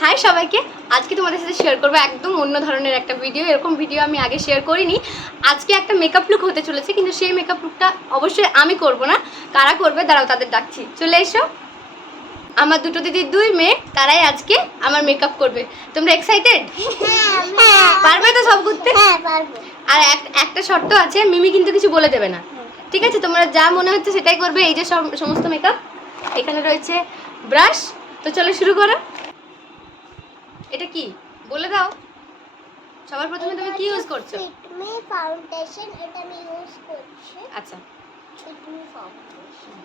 High সবাইকে আজকে তোমাদের সাথে শেয়ার করব একদম অন্য ধরনের একটা ভিডিও এরকম ভিডিও আমি আগে শেয়ার করিনি। আজকে একটা মেকআপ লুক হতে চলেছে কিন্তু সেই মেকআপ লুকটা অবশ্যই আমি করব না কারা করবে দাঁড়াও তাদের ডাকছি। চলে এসো। আমার দুটো দিদির দুই মেয়ে তারাই আজকে আমার মেকআপ করবে। তোমরা এক্সাইটেড পারবে তো সব করতে? হ্যাঁ আর এক- একটা শর্ত আছে মিমি কিন্তু কিছু বলে দেবে না। ঠিক আছে তোমরা যা মনে হচ্ছে সেটাই করবে এই যে সব- সমস্ত মেকআপ এখানে রয়েছে ব্রাশ তো চলো শুরু করো। এটা কি? বলে দাও। সবার প্রথমে তুমি কি ইউজ করছ? ফিটমি ফাউন্ডেশন এটা আমি ইউজ করছি আচ্ছা। ফিটমি ফাউন্ডেশন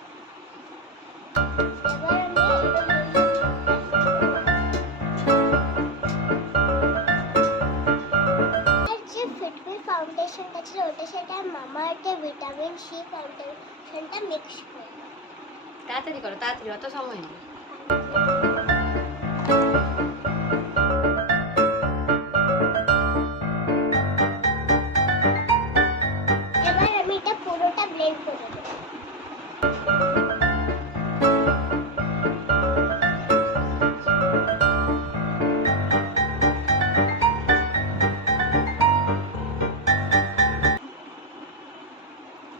ওটা সেটা ভিটামিন সি তাড়াতাড়ি করো তাড়াতাড়ি অত সময় নেই। এবার আমি এটা পুরোটা ব্লেন্ড করে দেবো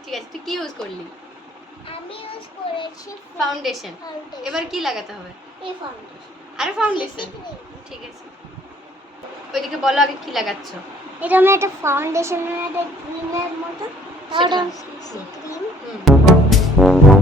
ঠিক আছে তুই কি ইউজ করলি আমি ইউজ করেছি ফাউন্ডেশন এবার কি লাগাতে হবে? আরে ফাউন্ডেশন ঠিক আছে। ওইদিকে বলো আগে কি লাগাচ্ছ? এটা আমি একটা ফাউন্ডেশন একটা ক্রিমের মতো? ক্রিম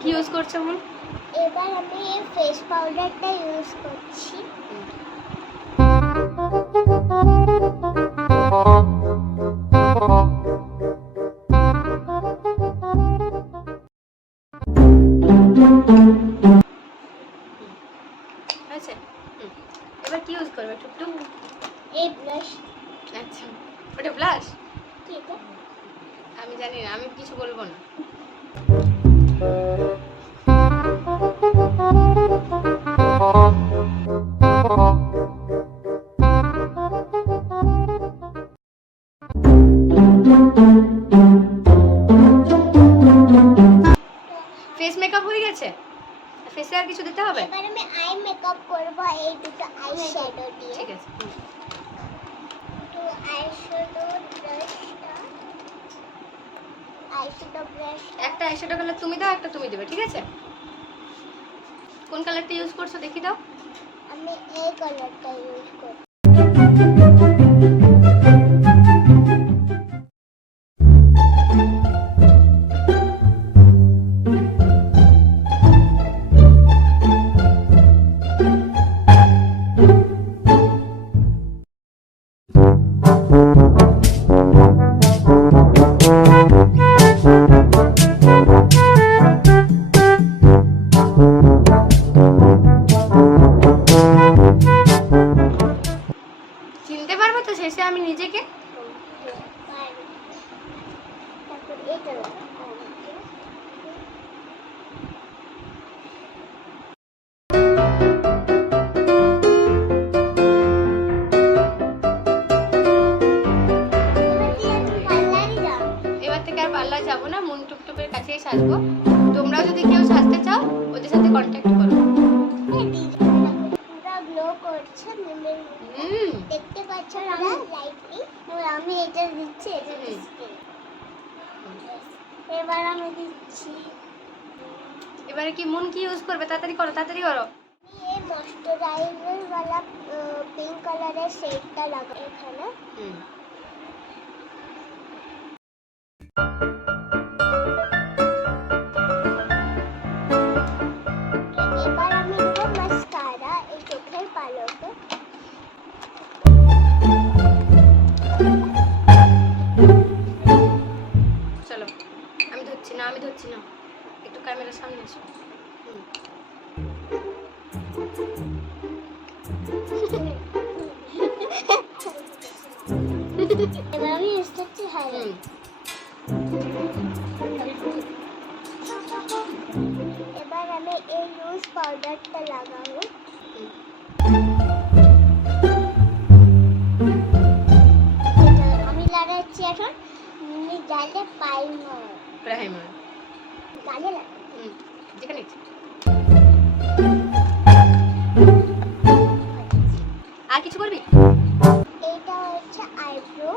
কি ইউজ করছ মন এবার আমি ফেস পাউডারটা ইউজ করছি। আচ্ছা এবার কি ইউজ করবে? টুকটু এই ব্লাশ আচ্ছা। ওটা ব্লাশ আমি জানি না আমি কিছু বলব না। একটা আইশ্যাডো কালার তুমি দাও একটা তুমি দেবে ঠিক আছে? কোন কালারটা ইউজ করছ দেখি দাও। আমি এই কালারটা ইউজ করব নিজেকে? এবার থেকে আর পার্লার যাব না মুন টুকটুকের কাছেই সাজবো। দেখতে আমি লাইট লাইটলি এবার আমি এটা দিচ্ছি এটা দিচ্ছি এবার আমি দিচ্ছি। এবারে কি মুন কি ইউজ করবে? তাড়াতাড়ি করো তাড়াতাড়ি করো। এই ময়েশ্চারাইজার वाला পিঙ্ক কালারের শেডটা লাগাবো এখানে। হুম। এবার আমি এবার আমি এই লুজ পাউডারটা লাগাবো আমি লাগাচ্ছি এখন গালে না প্রাইমার গালে লাগাবো যেখানে আর কিছু করবি? আইব্রো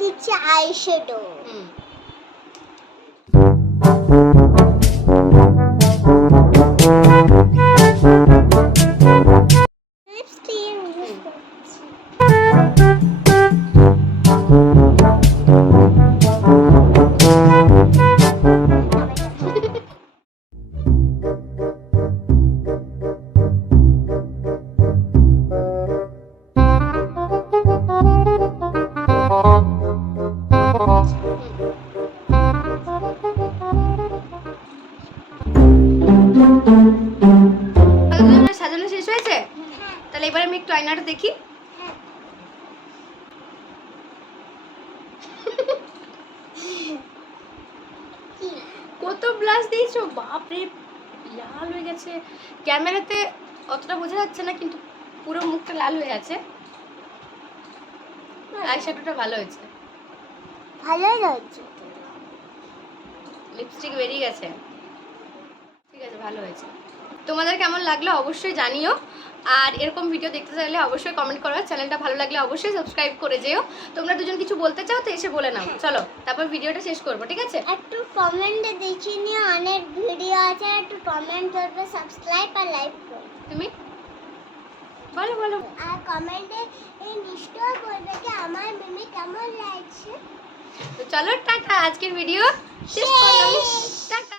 দিচ্ছে আই তাহলে এবার আমি একটু আয়নাটা দেখি। কত ব্লাশ দিয়েছ? বাপরে লাল হয়ে গেছে। ক্যামেরাতে অতটা বোঝা যাচ্ছে না কিন্তু পুরো মুখটা লাল হয়ে আছে। আইশ্যাডোটা ভালো হয়েছে। ভালোই লাগছে। লিপস্টিক বেরিয়ে গেছে। ঠিক আছে ভালো হয়েছে। তোমাদের কেমন লাগল অবশ্যই জানিও। আর এরকম ভিডিও দেখতে চাইলে অবশ্যই কমেন্ট করো। চ্যানেলটা ভালো লাগলে অবশ্যই সাবস্ক্রাইব করে যেও। তোমরা দুজন কিছু বলতে চাও তো এসে বলে নাও। চলো তারপর ভিডিওটা শেষ করব ঠিক আছে? একটু কমেন্টে দেখে নিয়ে অনেক ভিডিও আছে। একটু কমেন্ট করবে সাবস্ক্রাইব আর লাইক করবে। তুমি? বলো বলো। আর কমেন্টে এই নিশ্চয় বলবে কি আমার মিমি কেমন লাগছে। তো চলো টাটা। আজকের ভিডিও শেষ করলাম। টাটা।